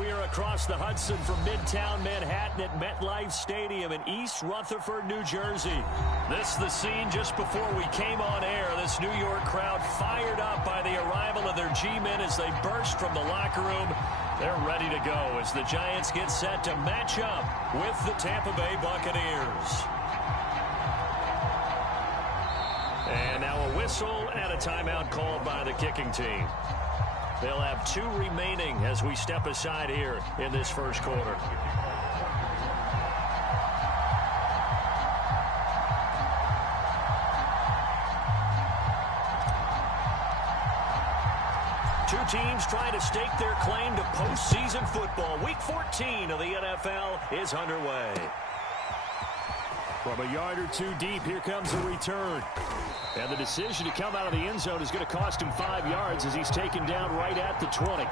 We are across the Hudson from Midtown Manhattan at MetLife Stadium in East Rutherford, New Jersey. This is the scene just before we came on air. This New York crowd fired up by the arrival of their G-men as they burst from the locker room. They're ready to go as the Giants get set to match up with the Tampa Bay Buccaneers. And now a whistle and a timeout called by the kicking team. They'll have 2 remaining as we step aside here in this first quarter. Two teams trying to stake their claim to postseason football. Week 14 of the NFL is underway. From a yard or 2 deep, here comes the return. And the decision to come out of the end zone is going to cost him 5 yards as he's taken down right at the 20.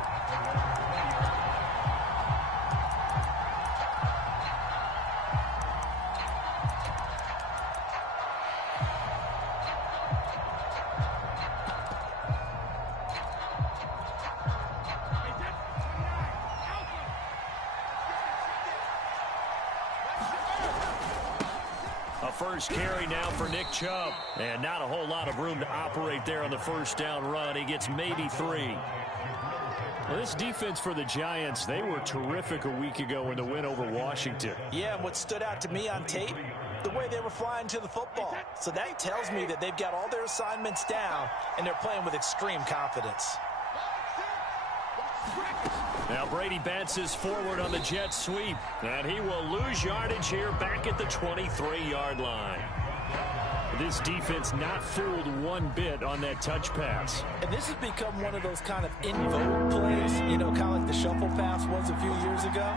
First carry now for Nick Chubb. And not a whole lot of room to operate there on the first down run. He gets maybe 3. Well, this defense for the Giants, they were terrific a week ago in the win over Washington. Yeah, and what stood out to me on tape, the way they were flying to the football. So that tells me that they've got all their assignments down, and they're playing with extreme confidence. Now Brady bounces forward on the jet sweep, and he will lose yardage here back at the 23-yard line. This defense not fooled one bit on that touch pass. And this has become one of those kind of in-vogue plays, you know, kind of like the shuffle pass was a few years ago.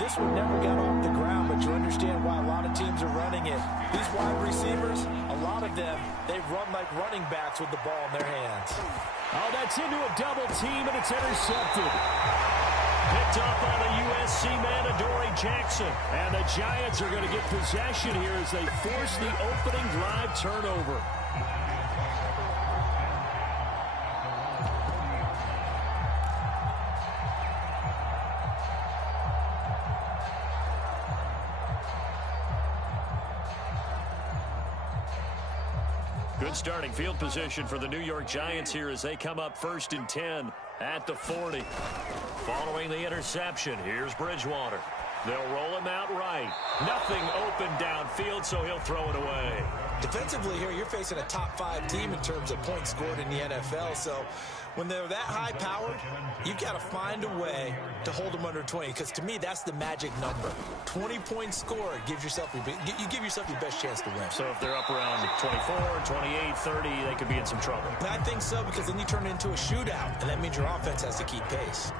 This one never got off the ground, but you understand why a lot of teams are running it. These wide receivers, a lot of them, they run like running backs with the ball in their hands. Oh, that's into a double team, and it's intercepted. Picked up by the USC man, Adoree Jackson. And the Giants are going to get possession here as they force the opening drive turnover. Good starting field position for the New York Giants here as they come up 1st and 10 at the 40. Following the interception, here's Bridgewater. They'll roll him out right. Nothing open downfield, so he'll throw it away. Defensively here, you're facing a top 5 team in terms of points scored in the NFL, so when they're that high-powered, you've got to find a way to hold them under 20, because to me, that's the magic number. 20 points scored gives yourself you give yourself your best chance to win. So if they're up around 24, 28, 30, they could be in some trouble. And I think so, because then you turn it into a shootout, and that means your offense has to keep pace.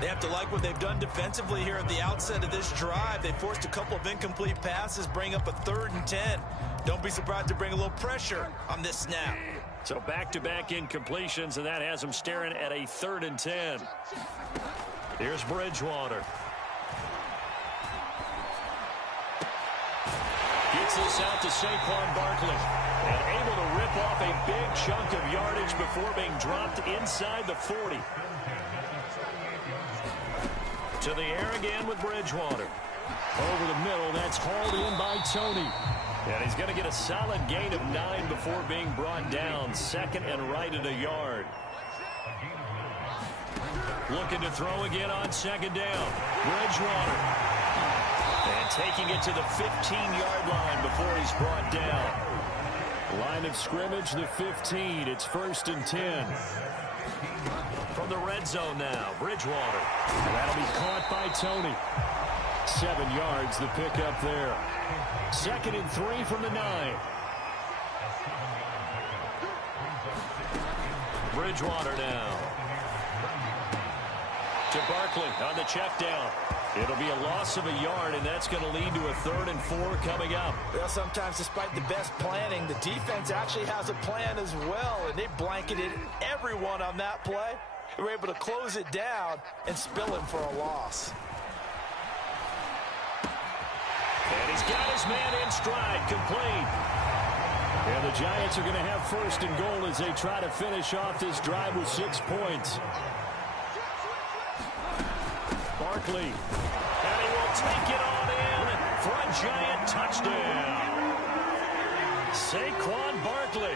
They have to like what they've done defensively here at the outset of this drive. They forced a couple of incomplete passes, bring up a 3rd and 10. Don't be surprised to bring a little pressure on this snap. So back-to-back incompletions, and that has them staring at a 3rd and 10. Here's Bridgewater. Gets this out to Saquon Barkley. And able to rip off a big chunk of yardage before being dropped inside the 40. To the air again with Bridgewater. Over the middle, that's hauled in by Tony. And he's going to get a solid gain of 9 before being brought down. 2nd and right at a yard. Looking to throw again on 2nd down. Bridgewater. And taking it to the 15-yard line before he's brought down. Line of scrimmage, the 15. It's 1st and 10. From the red zone now, Bridgewater. That'll be caught by Tony. 7 yards, the pickup there. 2nd and 3 from the 9. Bridgewater now. To Barkley on the check down. It'll be a loss of a yard, and that's going to lead to a 3rd and 4 coming up. Well, sometimes despite the best planning, the defense actually has a plan as well, and they blanketed everyone on that play. They were able to close it down and spill it for a loss. And he's got his man in stride, complete. And the Giants are going to have 1st and goal as they try to finish off this drive with 6 points. Barkley. And he will take it on in for a Giant touchdown. Saquon Barkley,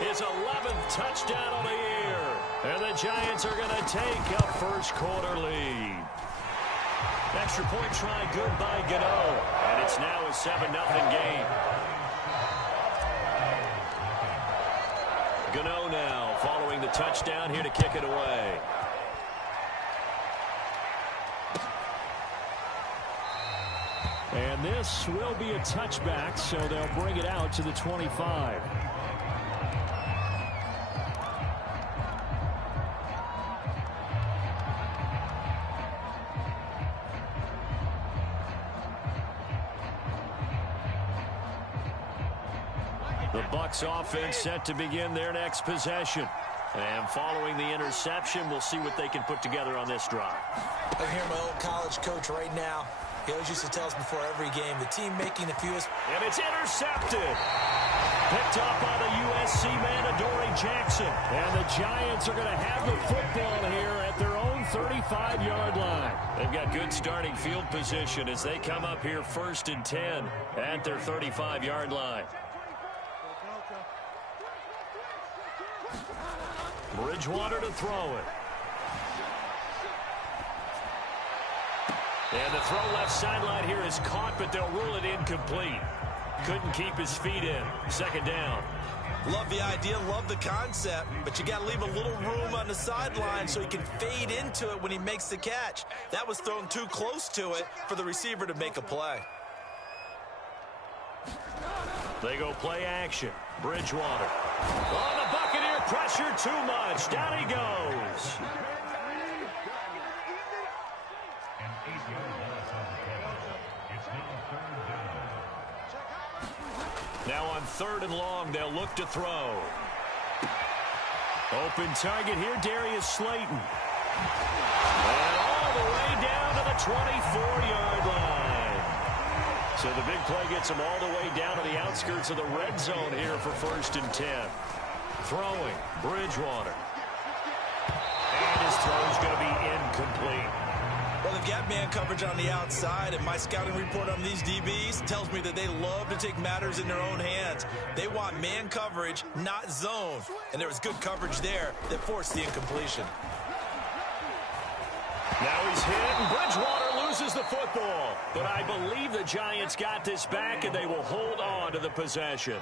his 11th touchdown of the year. And the Giants are going to take a first-quarter lead. Extra point try good by Gano. And it's now a 7-0 game. Gano now following the touchdown here to kick it away. And this will be a touchback, so they'll bring it out to the 25. The Bucs offense set to begin their next possession. And following the interception, we'll see what they can put together on this drive. I hear my old college coach right now. He always used to tell us before every game, the team making the fewest. And it's intercepted. Picked up by the USC man, Adoree Jackson. And the Giants are going to have the football here at their own 35-yard line. They've got good starting field position as they come up here 1st and 10 at their 35-yard line. Bridgewater to throw it. And the throw left sideline here is caught, but they'll rule it incomplete. Couldn't keep his feet in. 2nd down. Love the idea, love the concept, but you got to leave a little room on the sideline so he can fade into it when he makes the catch. That was thrown too close to it for the receiver to make a play. They go play action. Bridgewater. Oh, the Buccaneer pressure too much. Down he goes. Now on 3rd and long, they'll look to throw. Open target here, Darius Slayton. And all the way down to the 24-yard line. So the big play gets him all the way down to the outskirts of the red zone here for 1st and 10. Throwing, Bridgewater. And his throw is going to be incomplete. Well, they've got man coverage on the outside, and my scouting report on these DBs tells me that they love to take matters in their own hands. They want man coverage, not zone. And there was good coverage there that forced the incompletion. Now he's hit, and Bridgewater loses the football. But I believe the Giants got this back, and they will hold on to the possession.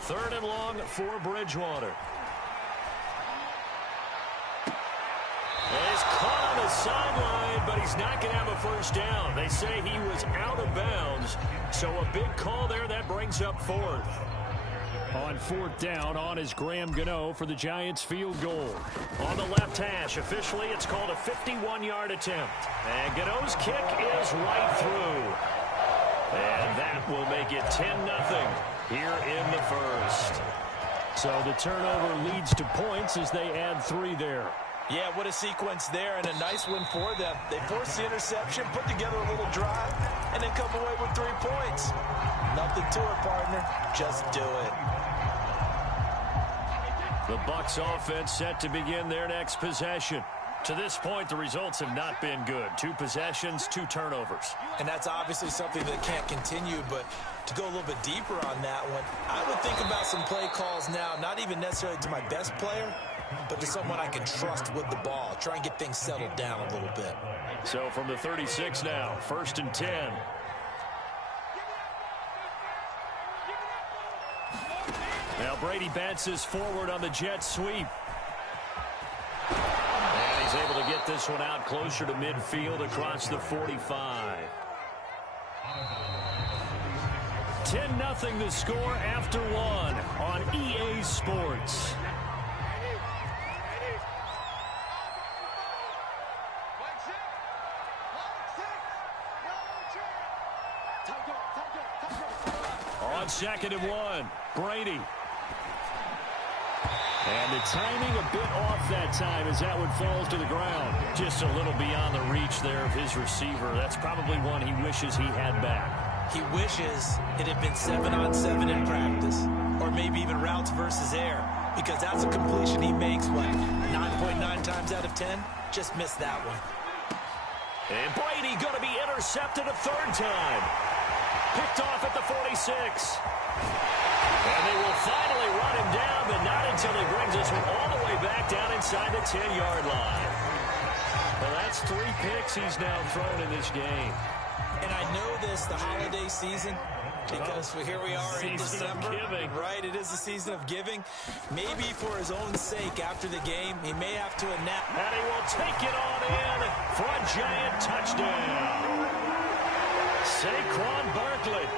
Third and long for Bridgewater. And he's caught on the sideline, but he's not going to have a first down. They say he was out of bounds, so a big call there that brings up 4th. On 4th down, on is Graham Gano for the Giants field goal. On the left hash, officially it's called a 51-yard attempt. And Gano's kick is right through. And that will make it 10-0 here in the first. So the turnover leads to points as they add 3 there. Yeah, what a sequence there, and a nice win for them. They forced the interception, put together a little drive, and then come away with 3 points. Nothing to it, partner. Just do it. The Bucs offense set to begin their next possession. To this point, the results have not been good. 2 possessions, 2 turnovers. And that's obviously something that can't continue, but to go a little bit deeper on that one, I would think about some play calls now, not even necessarily to my best player, but to someone I can trust with the ball. Try and get things settled down a little bit. So from the 36 now, 1st and 10. Now Brady bounces forward on the jet sweep. And he's able to get this one out closer to midfield across the 45. 10-0 the score after 1 on EA Sports. On 2nd and 1, Brady. And the timing a bit off that time as that one falls to the ground. Just a little beyond the reach there of his receiver. That's probably one he wishes he had back. He wishes it had been 7-on-7 in practice, or maybe even routes versus air. because that's a completion he makes, what, 9.9 times out of 10? Just missed that one. And Brady going to be intercepted a third time. Picked off at the 46. And they will finally run him down, but not until he brings us all the way back down inside the 10-yard line. Well, that's 3 picks he's now thrown in this game. And I know this, the holiday season, because here we are in December. Right, it is the season of giving. Maybe for his own sake after the game, he may have to announce. And he will take it on in for a giant touchdown. Saquon Barkley,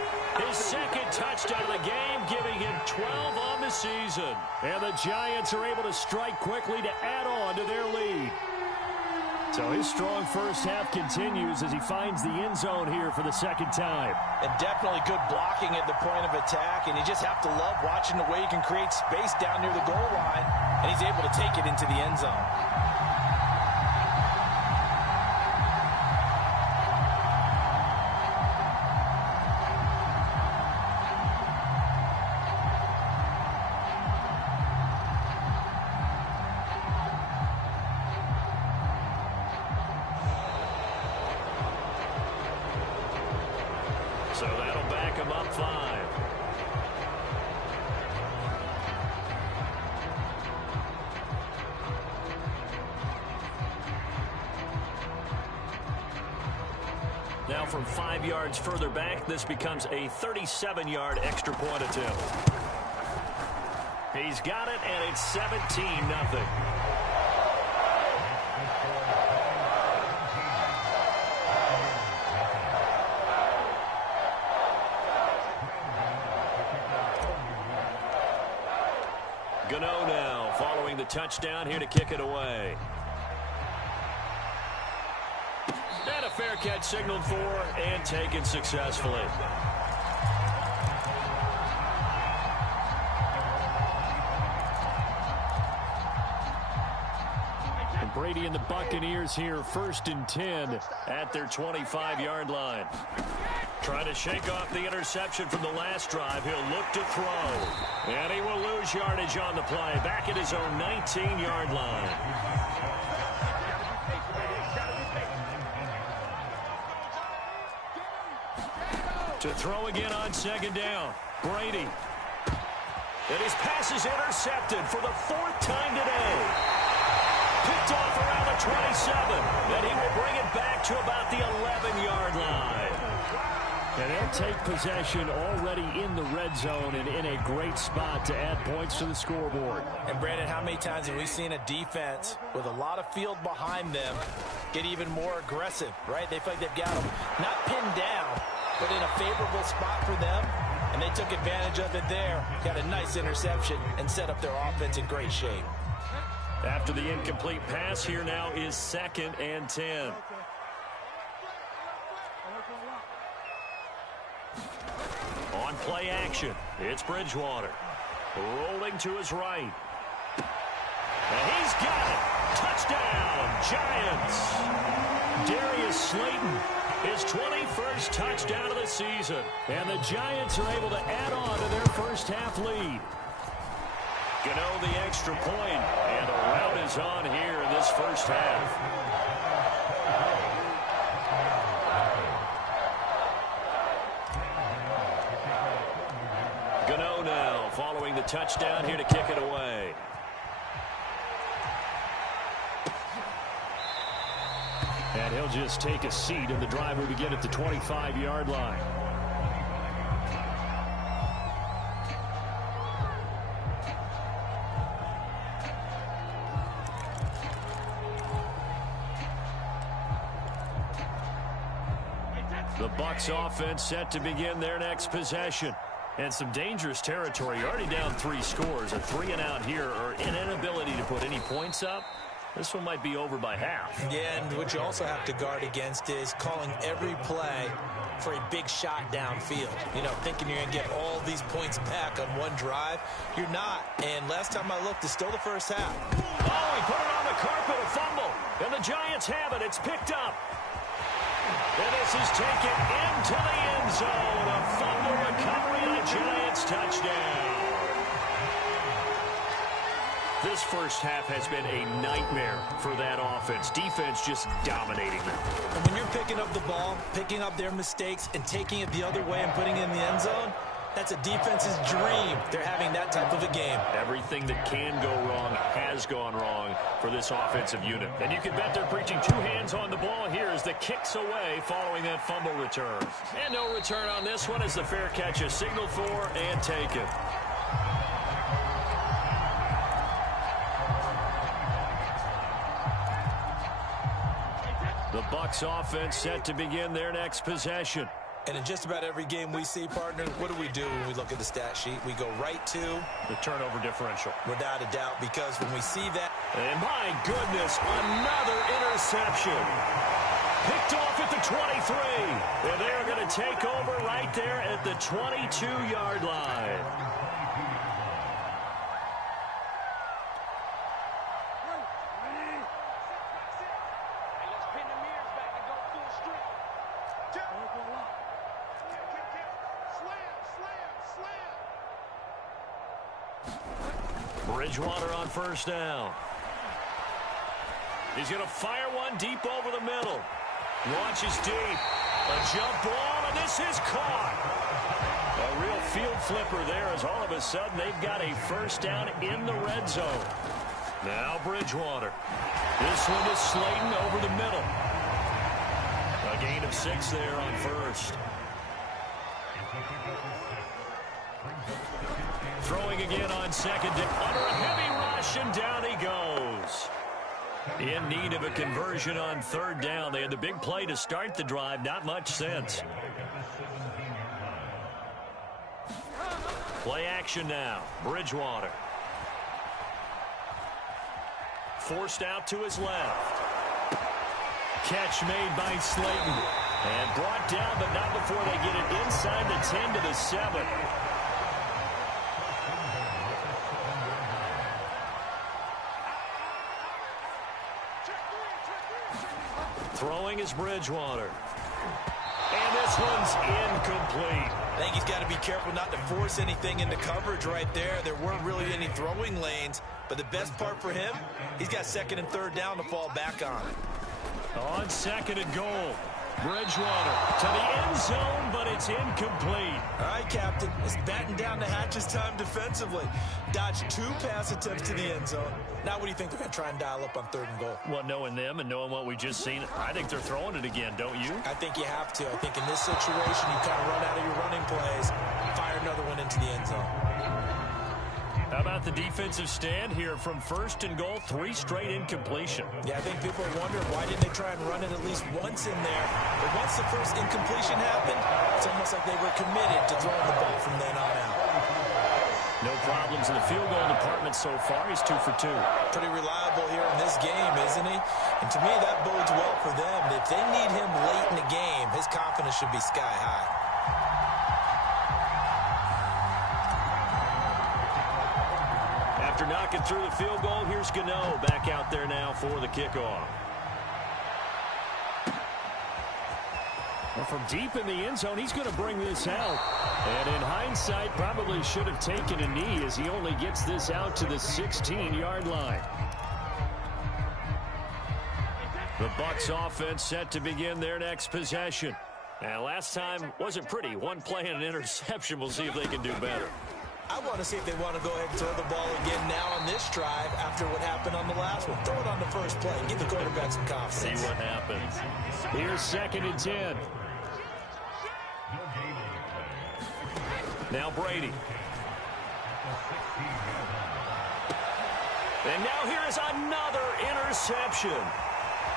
his second touchdown of the game, giving him 12 on the season. And the Giants are able to strike quickly to add on to their lead. So his strong first half continues as he finds the end zone here for the second time. And definitely good blocking at the point of attack, and you just have to love watching the way he can create space down near the goal line, and he's able to take it into the end zone. So that'll back him up 5. Now from 5 yards further back, this becomes a 37-yard extra point attempt. He's got it, and it's 17-0. Gano now following the touchdown here to kick it away. And a fair catch signaled for and taken successfully. And Brady and the Buccaneers here 1st and 10 at their 25-yard line. Trying to shake off the interception from the last drive. He'll look to throw. And he will lose yardage on the play. Back at his own 19-yard line. To throw again on 2nd down. Brady. And his pass is intercepted for the 4th time today. Picked off around the 27. And he will bring it back to about the 11-yard line. And they'll take possession already in the red zone and in a great spot to add points to the scoreboard. And, Brandon, how many times have we seen a defense with a lot of field behind them get even more aggressive, right? They feel like they've got them not pinned down, but in a favorable spot for them, and they took advantage of it there. Got a nice interception and set up their offense in great shape. After the incomplete pass, here now is 2nd and 10. On play action, it's Bridgewater. Rolling to his right. And he's got it. Touchdown, Giants. Darius Slayton, his 21st touchdown of the season. And the Giants are able to add on to their first half lead. Gano the extra point, and a rout is on here in this first half. Gano now following the touchdown here to kick it away. And he'll just take a seat in the driver to get at the 25-yard line. The Bucs offense set to begin their next possession. And some dangerous territory. Already down 3 scores. A 3-and-out here, or an inability to put any points up. This one might be over by half. Yeah, and what you also have to guard against is calling every play for a big shot downfield. You know, thinking you're going to get all these points back on one drive. You're not. And last time I looked, it's still the first half. Oh, he put it on the carpet, a fumble. And the Giants have it. It's picked up. And this is taken into the end zone. A fumble recovery and a Giants touchdown. This first half has been a nightmare for that offense. Defense just dominating them. And when you're picking up the ball, picking up their mistakes, and taking it the other way and putting it in the end zone, that's a defense's dream. They're having that type of a game. Everything that can go wrong has gone wrong for this offensive unit. And you can bet they're preaching two hands on the ball here as the kick's away following that fumble return. And no return on this one as the fair catch is signaled for and taken. The Bucs offense set to begin their next possession. And in just about every game we see, partner, what do we do when we look at the stat sheet? We go right to the turnover differential. Without a doubt, because when we see that. And my goodness, another interception. Picked off at the 23. And they're going to take over right there at the 22-yard line. Bridgewater on first down. He's going to fire one deep over the middle. Launches deep. A jump ball, and this is caught. A real field flipper there as all of a sudden they've got a first down in the red zone. Now Bridgewater. This one is Slayton over the middle. A gain of 6 there on first. Throwing again on second. Under a heavy rush, and down he goes. In need of a conversion on third down. They had the big play to start the drive. Not much since. Play action now. Bridgewater. Forced out to his left. Catch made by Slayton. And brought down, but not before they get it inside the 10 to the 7. Throwing is Bridgewater. And this one's incomplete. I think he's got to be careful not to force anything into coverage right there. There weren't really any throwing lanes. But the best part for him, he's got second and third down to fall back on. On second and goal. Bridgewater to the end zone, but it's incomplete. All right, Captain. It's batten down the hatches time defensively. Dodged 2 pass attempts to the end zone. Now what do you think they're going to try and dial up on third and goal? Well, knowing them and knowing what we just seen, I think they're throwing it again, don't you? I think you have to. I think in this situation, you kind of run out of your running plays, fire another one into the end zone. How about the defensive stand here from first and goal, 3 straight incompletion? Yeah, I think people are wondering why didn't they try and run it at least once in there. But once the first incompletion happened, it's almost like they were committed to throwing the ball from then on out. No problems in the field goal department so far. He's 2 for 2. Pretty reliable here in this game, isn't he? And to me, that bodes well for them. If they need him late in the game, his confidence should be sky high. After knocking through the field goal, here's Gano back out there now for the kickoff. Well, from deep in the end zone, he's going to bring this out. And in hindsight, probably should have taken a knee as he only gets this out to the 16-yard line. The Bucs offense set to begin their next possession. Now, last time wasn't pretty. One play and an interception. We'll see if they can do better. I want to see if they want to go ahead and throw the ball again now on this drive after what happened on the last one. Throw it on the first play. Give the quarterback some confidence. See what happens. Here's second and 10. Now Brady. And now here is another interception.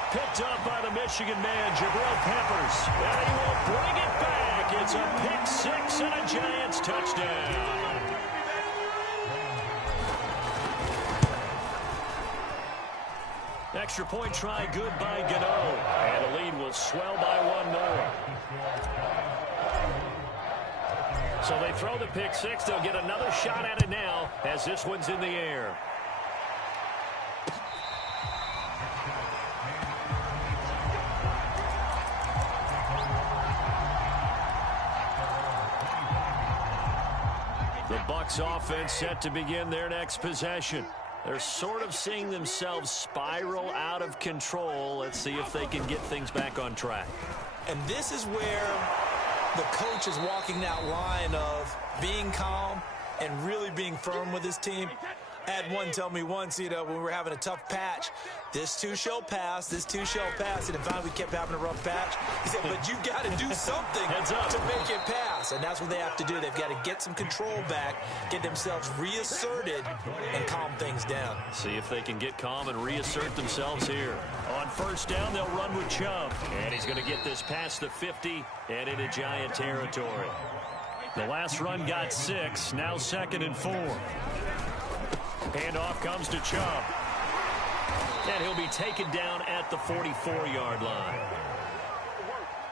Picked up by the Michigan man, Jabril Peppers. And he will bring it back. It's a pick 6 and a Giants touchdown. Extra point try good by Gano. And the lead will swell by 1 more. So they throw the pick 6. They'll get another shot at it now as this one's in the air. The Bucs offense set to begin their next possession. They're sort of seeing themselves spiral out of control. Let's see if they can get things back on track. And this is where the coach is walking that line of being calm and really being firm with his team. I had one tell me once, when we were having a tough patch, this too shall pass, this too shall pass. And finally we kept having a rough patch. He said, but you got to do something to make it pass. And that's what they have to do. They've got to get some control back, get themselves reasserted, and calm things down. See if they can get calm and reassert themselves here. On first down, they'll run with Chubb. And he's going to get this past the 50 and into Giant territory. The last run got 6, now 2nd and 4. Handoff comes to Chubb. And he'll be taken down at the 44-yard line.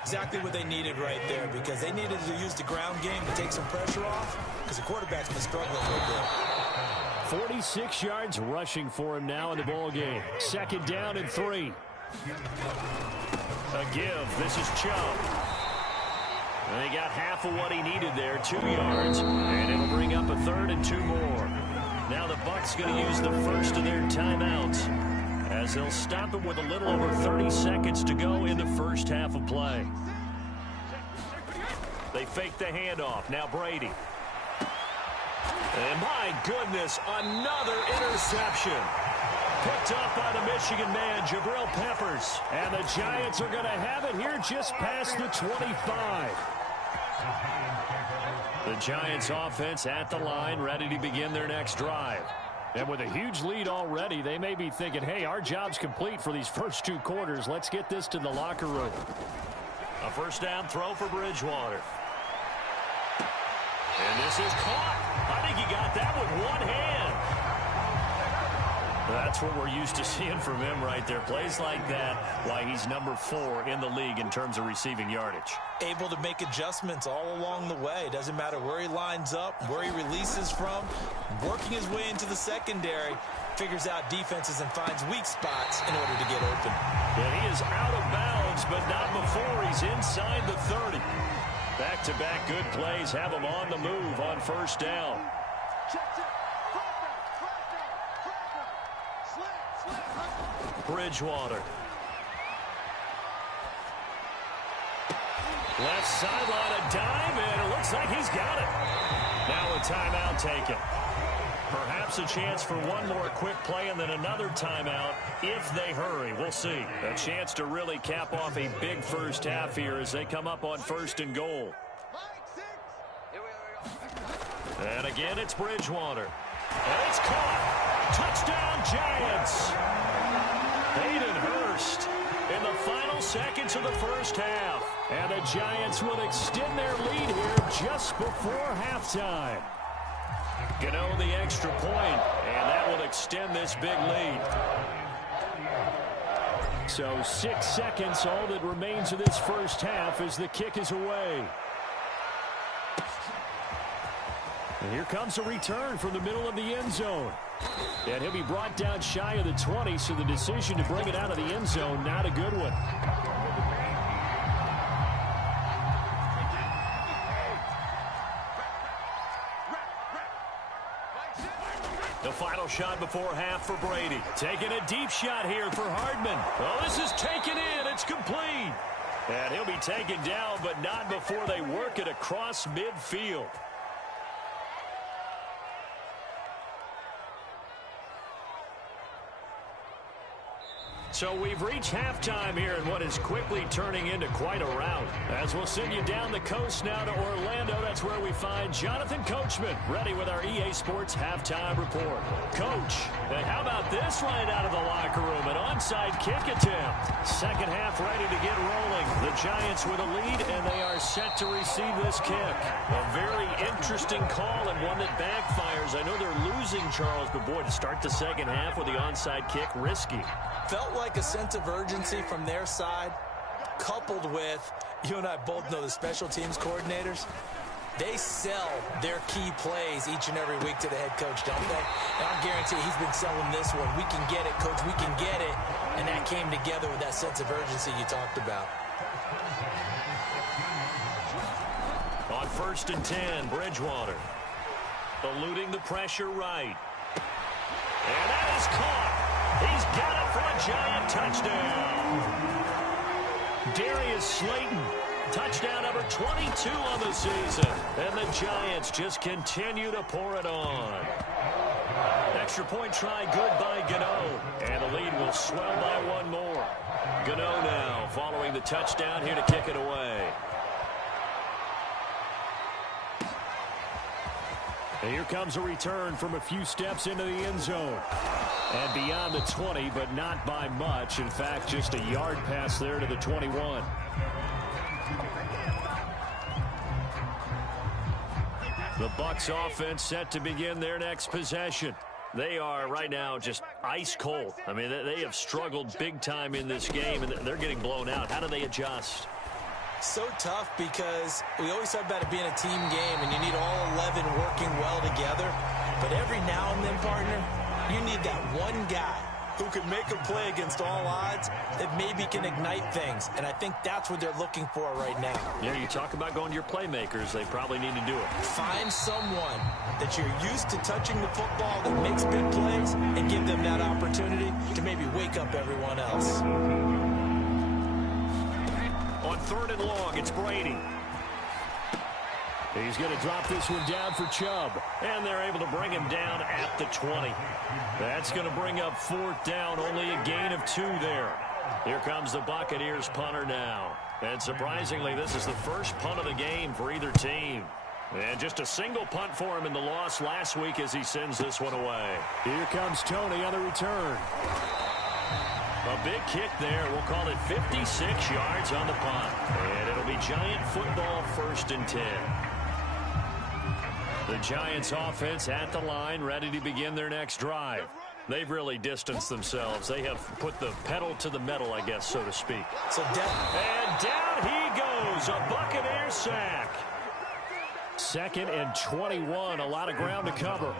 Exactly what they needed right there, because they needed to use the ground game to take some pressure off, because the quarterback's been struggling a little bit. 46 yards rushing for him now in the ball game. 2nd down and 3. A give. This is Chubb. And they got half of what he needed there, 2 yards. And it'll bring up a 3rd and 2 more. Now the Bucs going to use the first of their timeouts as they'll stop him with a little over 30 seconds to go in the first half of play. They fake the handoff. Now Brady. And my goodness, another interception. Picked up by the Michigan man, Jabril Peppers. And the Giants are going to have it here just past the 25. The Giants offense at the line, ready to begin their next drive. And with a huge lead already, they may be thinking, hey, our job's complete for these first 2 quarters. Let's get this to the locker room. A first down throw for Bridgewater. And this is caught. I think he got that with one hand. That's what we're used to seeing from him right there. Plays like that, why he's number 4 in the league in terms of receiving yardage. Able to make adjustments all along the way. Doesn't matter where he lines up, where he releases from. Working his way into the secondary, figures out defenses and finds weak spots in order to get open. And he is out of bounds, but not before he's inside the 30. Back-to-back good plays have him on the move on first down. Bridgewater. Left sideline, a dime, and it looks like he's got it. Now a timeout taken. Perhaps a chance for one more quick play and then another timeout if they hurry. We'll see. A chance to really cap off a big first half here as they come up on 1st and goal. And again, it's Bridgewater. And it's caught. Touchdown, Giants. Hayden Hurst in the final seconds of the first half. And the Giants will extend their lead here just before halftime. Gano the extra point, and that will extend this big lead. So 6 seconds, all that remains of this first half as the kick is away. And here comes a return from the middle of the end zone. And he'll be brought down shy of the 20, so the decision to bring it out of the end zone, not a good one. The final shot before half for Brady. Taking a deep shot here for Hardman. Oh, this is taken in. It's complete. And he'll be taken down, but not before they work it across midfield. So we've reached halftime here in what is quickly turning into quite a rout. As we'll send you down the coast now to Orlando, that's where we find Jonathan Coachman, ready with our EA Sports halftime report. Coach, how about this right out of the locker room? An onside kick attempt. Second half ready to get rolling. The Giants with a lead, and they are set to receive this kick. A very interesting call and one that backfires. I know they're losing, Charles, but boy, to start the second half with the onside kick, risky. Felt like a sense of urgency from their side, coupled with, you and I both know the special teams coordinators, they sell their key plays each and every week to the head coach, don't they? And I guarantee he's been selling this one. We can get it, coach, we can get it. And that came together with that sense of urgency you talked about. On 1st and 10, Bridgewater eluding the pressure right. And that is caught. He's got it for a Giant touchdown. Darius Slayton, touchdown number 22 on the season. And the Giants just continue to pour it on. Extra point try good by Gano. And the lead will swell by one more. Gano now following the touchdown here to kick it away. And here comes a return from a few steps into the end zone. And beyond the 20, but not by much. In fact, just a yard pass there to the 21. The Bucs offense set to begin their next possession. They are right now just ice cold. I mean, they have struggled big time in this game, and they're getting blown out. How do they adjust? So tough because we always talk about it being a team game, and you need all 11 working well together. But every now and then, partner, you need that one guy who can make a play against all odds that maybe can ignite things. And I think that's what they're looking for right now. Yeah, you talk about going to your playmakers. They probably need to do it. Find someone that you're used to touching the football that makes big plays and give them that opportunity to maybe wake up everyone else. On 3rd and long, it's Brady. He's going to drop this one down for Chubb. And they're able to bring him down at the 20. That's going to bring up 4th down. Only a gain of 2 there. Here comes the Buccaneers punter now. And surprisingly, this is the first punt of the game for either team. And just a single punt for him in the loss last week as he sends this one away. Here comes Tony on the return. A big kick there. We'll call it 56 yards on the punt. And it'll be Giant football 1st and 10. The Giants offense at the line, ready to begin their next drive. They've really distanced themselves. They have put the pedal to the metal, I guess, so to speak. And down he goes. A Buccaneer sack. 2nd and 21. A lot of ground to cover.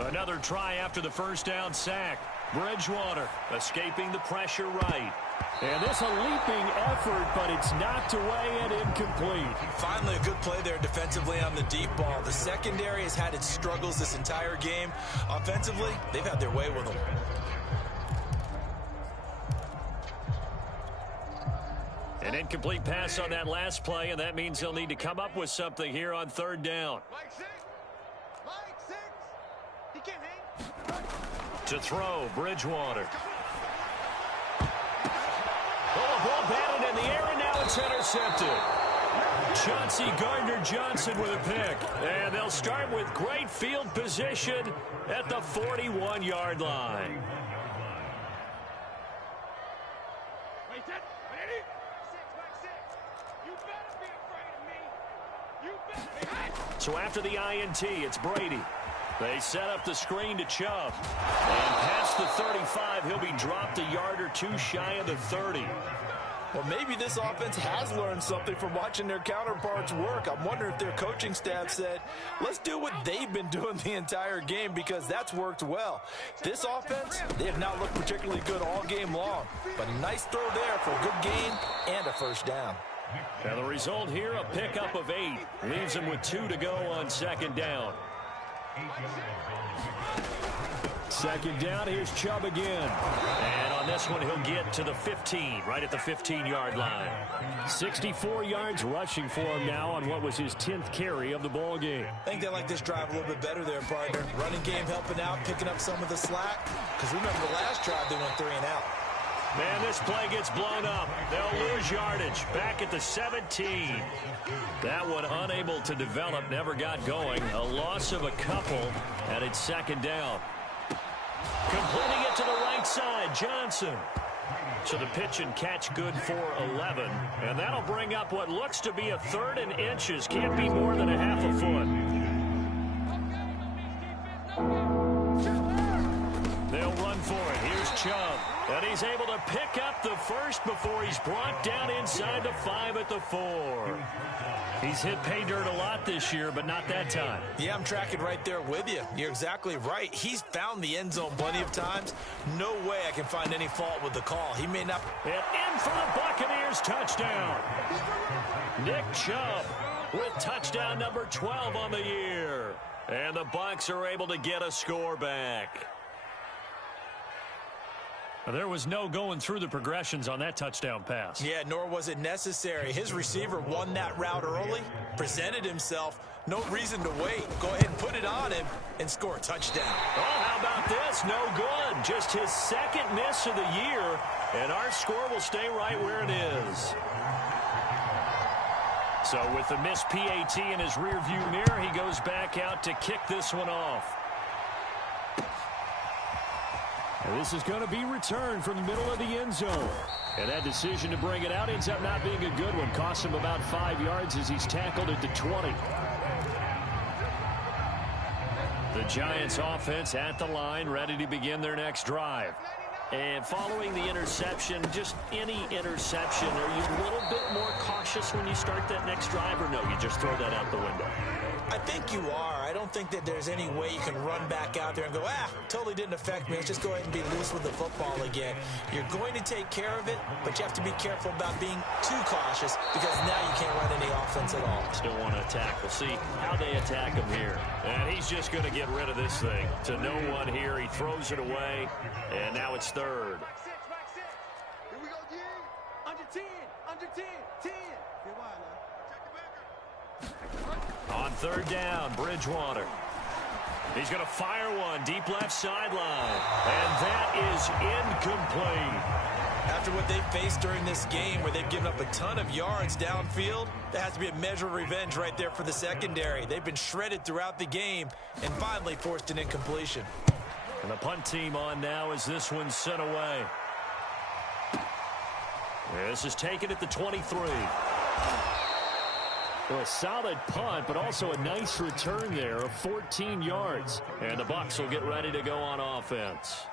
Another try after the first down sack. Bridgewater escaping the pressure right. And this a leaping effort, but it's knocked away and incomplete. Finally, a good play there defensively on the deep ball. The secondary has had its struggles this entire game. Offensively, they've had their way with them. An incomplete pass on that last play, and that means they'll need to come up with something here on 3rd down. To throw, Bridgewater. Oh, the ball batted in the air, and now it's intercepted. Chauncey Gardner-Johnson with a pick. And they'll start with great field position at the 41-yard line. So after the INT, it's Brady. They set up the screen to Chubb. And past the 35, he'll be dropped a yard or 2 shy of the 30. Well, maybe this offense has learned something from watching their counterparts work. I'm wondering if their coaching staff said, let's do what they've been doing the entire game, because that's worked well. This offense, they have not looked particularly good all game long. But a nice throw there for a good gain and a 1st down. Now the result here, a pickup of 8. Leaves them with 2 to go on 2nd down. 2nd down, here's Chubb again. And on this one, he'll get to the 15, right at the 15-yard line. 64 yards rushing for him now on what was his 10th carry of the ball game. I think they like this drive a little bit better there, partner. Running game helping out, picking up some of the slack. Because remember, the last drive, they went 3 and out. Man, this play gets blown up. They'll lose yardage. Back at the 17. That one unable to develop, never got going. A loss of a couple, and it's 2nd down. Completing it to the right side, Johnson. So the pitch and catch good for 11. And that'll bring up what looks to be a 3rd and inches. Can't be more than a half a foot. They'll run for it. Here's Chubb. And he's able to pick up the first before he's brought down inside the 5 at the 4. He's hit pay dirt a lot this year, but not that time. Yeah, I'm tracking right there with you. You're exactly right. He's found the end zone plenty of times. No way I can find any fault with the call. He may not. And in for the Buccaneers touchdown. Nick Chubb with touchdown number 12 on the year. And the Bucs are able to get a score back. There was no going through the progressions on that touchdown pass. Yeah, nor was it necessary. His receiver won that route early, presented himself. No reason to wait. Go ahead and put it on him and score a touchdown. Oh, how about this? No good. Just his second miss of the year, and our score will stay right where it is. So with the missed PAT in his rearview mirror, he goes back out to kick this one off. And this is going to be returned from the middle of the end zone. And that decision to bring it out ends up not being a good one. Costs him about 5 yards as he's tackled at the 20. The Giants offense at the line, ready to begin their next drive. And following the interception, just any interception, are you a little bit more cautious when you start that next drive, or no, you just throw that out the window? I think you are. I don't think that there's any way you can run back out there and go, totally didn't affect me. Let's just go ahead and be loose with the football again. You're going to take care of it, but you have to be careful about being too cautious because now you can't run any offense at all. Still want to attack. We'll see how they attack him here. And he's just going to get rid of this thing. To no one here. He throws it away, and now it's third. Here we go, G. Under 10, under 10, 10. Get wide now. On third down, Bridgewater. He's going to fire one deep left sideline. And that is incomplete. After what they faced during this game where they've given up a ton of yards downfield, there has to be a measure of revenge right there for the secondary. They've been shredded throughout the game and finally forced an incompletion. And the punt team on now as this one's sent away. This is taken at the 23. Well, a solid punt, but also a nice return there of 14 yards. And the Bucs will get ready to go on offense.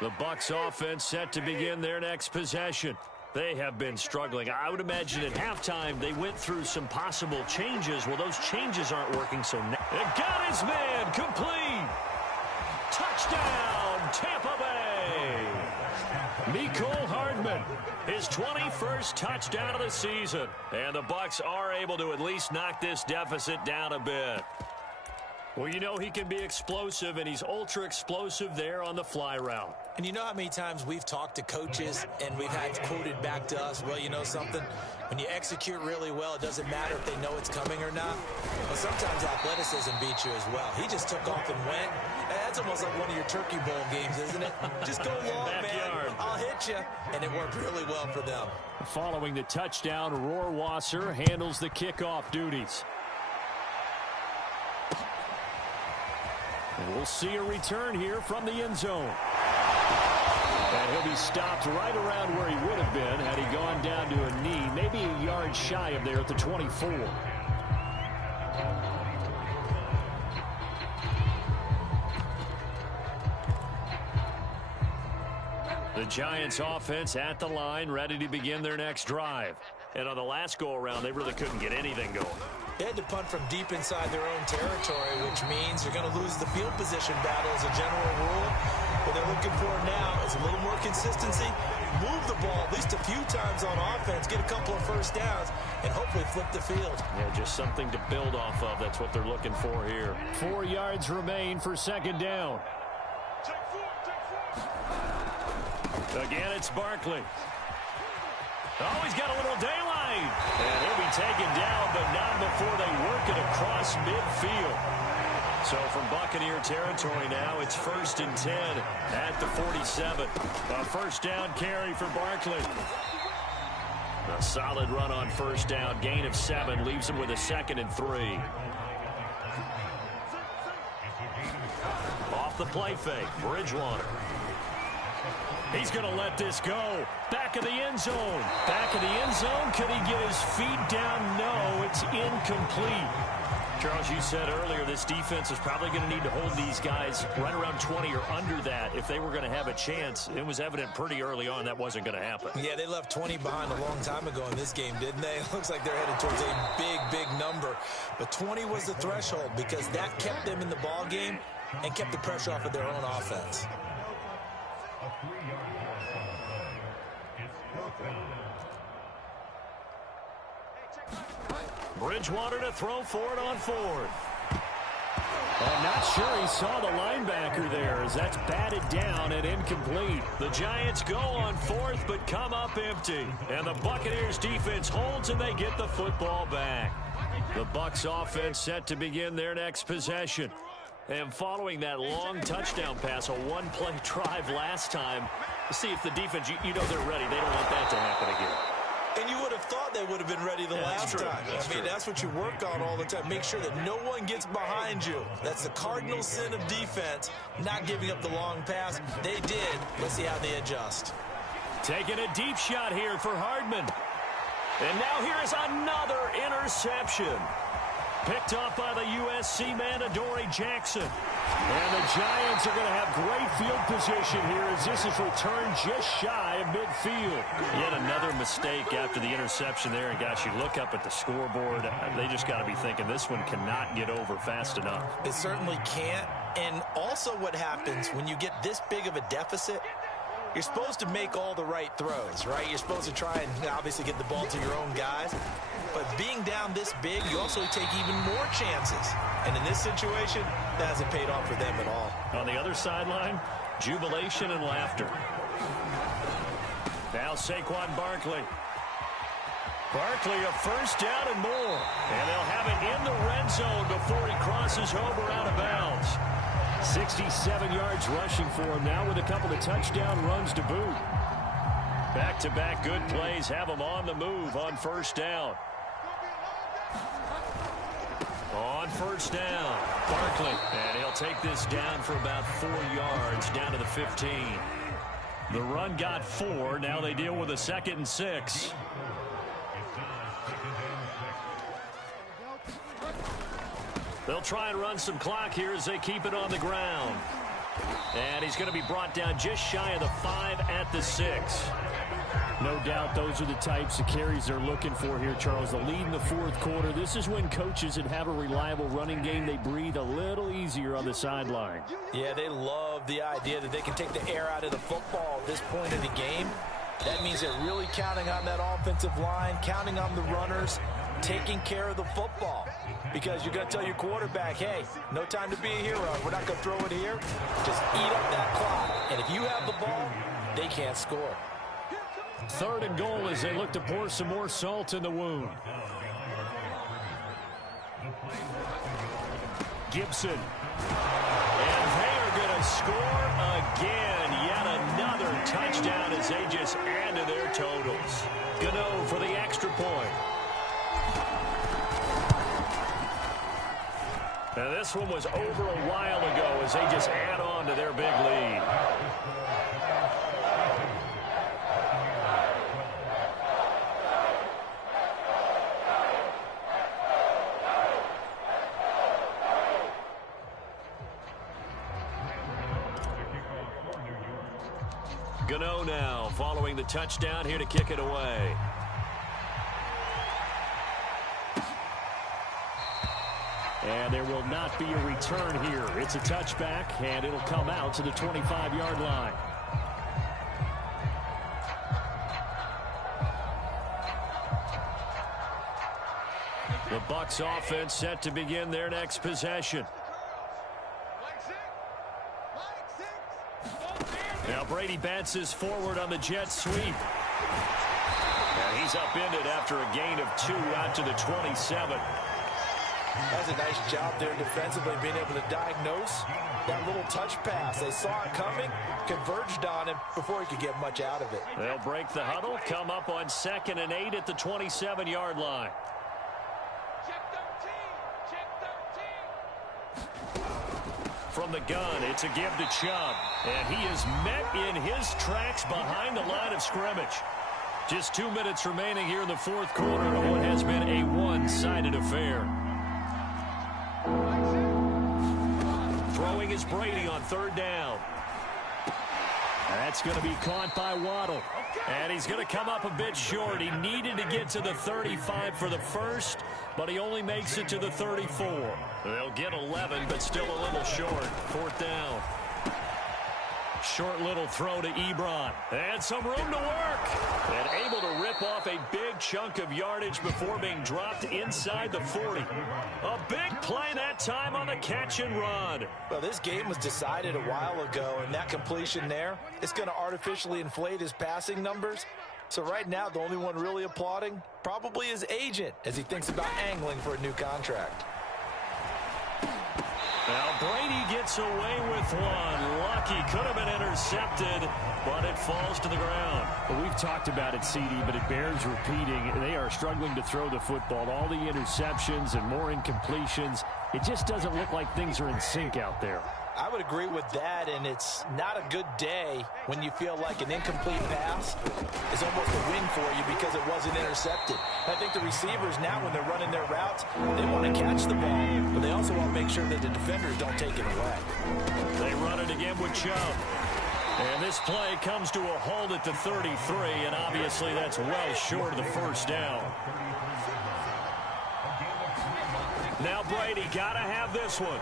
The Bucs offense set to begin their next possession. They have been struggling. I would imagine at halftime they went through some possible changes. Well, those changes aren't working, so now. It got his man complete. Touchdown, Tampa Bay. Mecole Hardman, his 21st touchdown of the season. And the Bucs are able to at least knock this deficit down a bit. Well, you know he can be explosive, and he's ultra-explosive there on the fly route. And you know how many times we've talked to coaches and we've had quoted back to us, well, you know something? When you execute really well, it doesn't matter if they know it's coming or not. Well, sometimes athleticism beats you as well. He just took off and went. That's almost like one of your Turkey Bowl games, isn't it? Just go long, Backyard. man. I'll hit you. And it worked really well for them. Following the touchdown, Rohrwasser handles the kickoff duties. And we'll see a return here from the end zone. And he'll be stopped right around where he would have been had he gone down to a knee, maybe a yard shy of there at the 24. The Giants offense at the line, ready to begin their next drive. And on the last go-around, they really couldn't get anything going. They had to punt from deep inside their own territory, which means you're going to lose the field position battle as a general rule. What they're looking for now is a little more consistency, move the ball at least a few times on offense, get a couple of first downs, and hopefully flip the field. Yeah, just something to build off of. That's what they're looking for here. 4 yards remain for second down. Again, it's Barkley. Oh, he's got a little daylight. And he'll be taken down, but not before they work it across midfield. So from Buccaneer territory now, it's 1st and 10 at the 47. A first down carry for Barkley. A solid run on first down. Gain of 7 leaves him with a 2nd and 3. Off the play fake, Bridgewater. He's going to let this go. Back of the end zone. Back of the end zone. Could he get his feet down? No, it's incomplete. Charles, you said earlier this defense is probably going to need to hold these guys right around 20 or under that if they were going to have a chance. It was evident pretty early on that wasn't going to happen. Yeah, they left 20 behind a long time ago in this game, didn't they? It looks like they're headed towards a big, big number. But 20 was the threshold because that kept them in the ball game and kept the pressure off of their own offense. Bridgewater to throw for it on fourth. I'm not sure he saw the linebacker there as that's batted down and incomplete. The Giants go on fourth but come up empty. And the Buccaneers defense holds and they get the football back. The Bucs offense set to begin their next possession. And following that long touchdown pass, a one-play drive last time, see if the defense, you know they're ready. They don't want that to happen again. And you would have thought they would have been ready the last time. That's what you work on all the time. Make sure that no one gets behind you. That's the cardinal sin of defense, not giving up the long pass. They did. Let's see how they adjust. Taking a deep shot here for Hardman. And now here is another interception. Picked off by the USC man, Adoree Jackson. And the Giants are going to have great field position here as this is returned just shy of midfield. Yet another mistake after the interception there. And, gosh, you look up at the scoreboard. They just got to be thinking this one cannot get over fast enough. It certainly can't. And also what happens when you get this big of a deficit, you're supposed to make all the right throws, right? You're supposed to try and obviously get the ball to your own guys. But being down this big, you also take even more chances. And in this situation, that hasn't paid off for them at all. On the other sideline, jubilation and laughter. Now Saquon Barkley. Barkley a first down and more. And they'll have it in the red zone before he crosses over out of bounds. 67 yards rushing for him now with a couple of touchdown runs to boot. Back-to-back good plays have him on the move on first down. On first down, Barkley. And he'll take this down for about 4 yards, down to the 15. The run got 4. Now they deal with a 2nd and 6. They'll try and run some clock here as they keep it on the ground. And he's going to be brought down just shy of the 5 at the 6. No doubt those are the types of carries they're looking for here, Charles. The lead in the fourth quarter. This is when coaches that have a reliable running game, they breathe a little easier on the sideline. Yeah, they love the idea that they can take the air out of the football at this point of the game. That means they're really counting on that offensive line, counting on the runners, taking care of the football. Because you're going to tell your quarterback, hey, no time to be a hero. We're not going to throw it here. Just eat up that clock. And if you have the ball, they can't score. 3rd and goal as they look to pour some more salt in the wound. Gibson. And they are going to score again. Yet another touchdown as they just add to their totals. Gano for the extra point. Now this one was over a while ago as they just add on to their big lead. Gano now following the touchdown here to kick it away. And there will not be a return here. It's a touchback, and it'll come out to the 25-yard line. The Bucs offense set to begin their next possession. Now Brady bounces forward on the jet sweep. And he's upended after a gain of 2 out to the 27. That's a nice job there defensively, being able to diagnose that little touch pass. They saw it coming, converged on him before he could get much out of it. They'll break the huddle, come up on 2nd and 8 at the 27-yard line. From the gun, it's a give to Chubb. And he is met in his tracks behind the line of scrimmage. Just 2 minutes remaining here in the fourth quarter of what has been a one-sided affair. throwing is Brady on third down. That's going to be caught by Waddle. And he's going to come up a bit short. He needed to get to the 35 for the first, but he only makes it to the 34. They'll get 11, but still a little short. Fourth down. Short little throw to Ebron. And some room to work. And able to rip off a big chunk of yardage before being dropped inside the 40. A big play that time on the catch and run. Well, this game was decided a while ago, and that completion there, it's going to artificially inflate his passing numbers. So right now, the only one really applauding probably his agent as he thinks about angling for a new contract. Now Brady gets away with one. Lucky, could have been intercepted, but it falls to the ground. Well, we've talked about it, CD, but it bears repeating. They are struggling to throw the football. All the interceptions and more incompletions. It just doesn't look like things are in sync out there. I would agree with that, and it's not a good day when you feel like an incomplete pass is almost a win for you because it wasn't intercepted. I think the receivers now, when they're running their routes, they want to catch the ball, but they also want to make sure that the defenders don't take it away. They run it again with Chubb. And this play comes to a halt at the 33, and obviously that's well short of the first down. Now Brady got to have this one.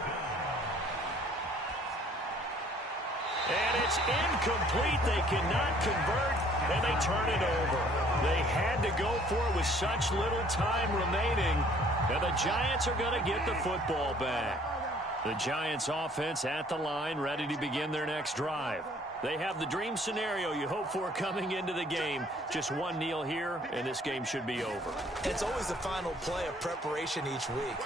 And it's incomplete. They cannot convert, and they turn it over. They had to go for it with such little time remaining, and the Giants are going to get the football back. The Giants offense at the line, ready to begin their next drive. They have the dream scenario you hope for coming into the game. Just one kneel here, and this game should be over. It's always the final play of preparation each week.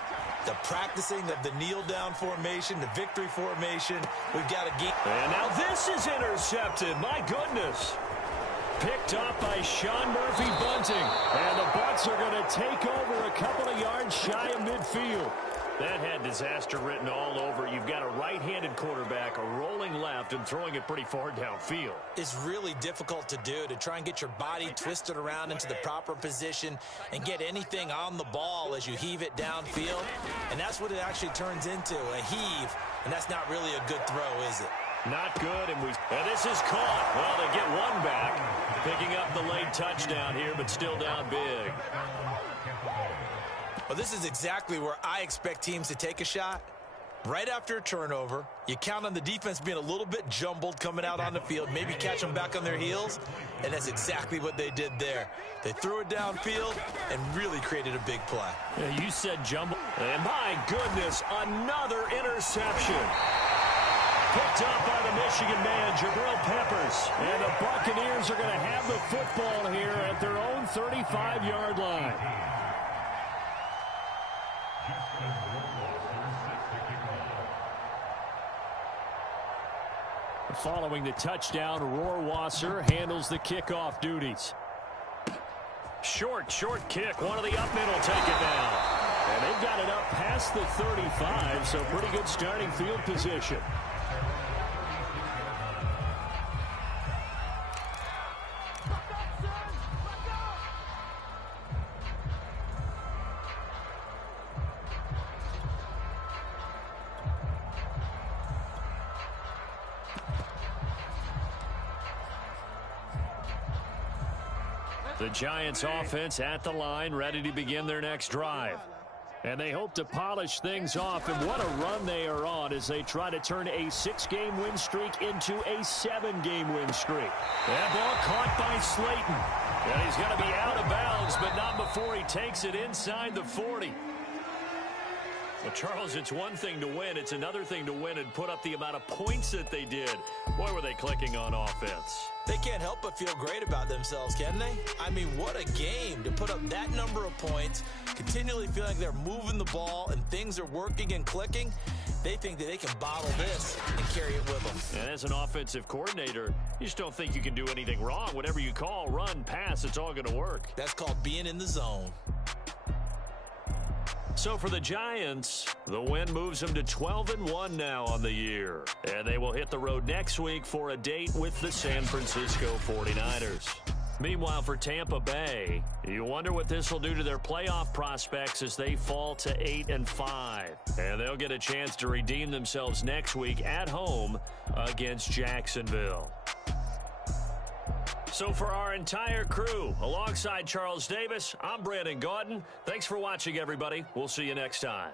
The practicing of the kneel-down formation, the victory formation. We've got to get... And now this is intercepted. My goodness. Picked up by Sean Murphy Bunting. And the Bucs are going to take over a couple of yards shy of midfield. That had disaster written all over. You've got a right-handed quarterback, a rolling left, and throwing it pretty far downfield. It's really difficult to do, to try and get your body twisted around into the proper position and get anything on the ball as you heave it downfield. And that's what it actually turns into, a heave. And that's not really a good throw, is it? Not good, and this is caught. Well, they get one back, picking up the late touchdown here, but still down big. Well, this is exactly where I expect teams to take a shot. Right after a turnover, you count on the defense being a little bit jumbled coming out on the field, maybe catch them back on their heels, and that's exactly what they did there. They threw it downfield and really created a big play. Yeah, you said jumble, and my goodness, another interception. Picked up by the Michigan man, Jabril Peppers, and the Buccaneers are going to have the football here at their own 35-yard line. Following the touchdown, Rohrwasser handles the kickoff duties. Short kick. One of the up middle take it down. And they've got it up past the 35, so pretty good starting field position. The Giants offense at the line, ready to begin their next drive. And they hope to polish things off, and what a run they are on as they try to turn a 6-game win streak into a 7-game win streak. That ball caught by Slayton. And he's going to be out of bounds, but not before he takes it inside the 40. Well, Charles, it's one thing to win. It's another thing to win and put up the amount of points that they did. Boy, were they clicking on offense. They can't help but feel great about themselves, can they? I mean, what a game to put up that number of points, continually feeling like they're moving the ball and things are working and clicking. They think that they can bottle this and carry it with them. And as an offensive coordinator, you just don't think you can do anything wrong. Whatever you call, run, pass, it's all going to work. That's called being in the zone. So for the Giants, the win moves them to 12-1 now on the year. And they will hit the road next week for a date with the San Francisco 49ers. Meanwhile, for Tampa Bay, you wonder what this will do to their playoff prospects as they fall to 8-5. And they'll get a chance to redeem themselves next week at home against Jacksonville. So for our entire crew, alongside Charles Davis, I'm Brandon Gaudin. Thanks for watching, everybody. We'll see you next time.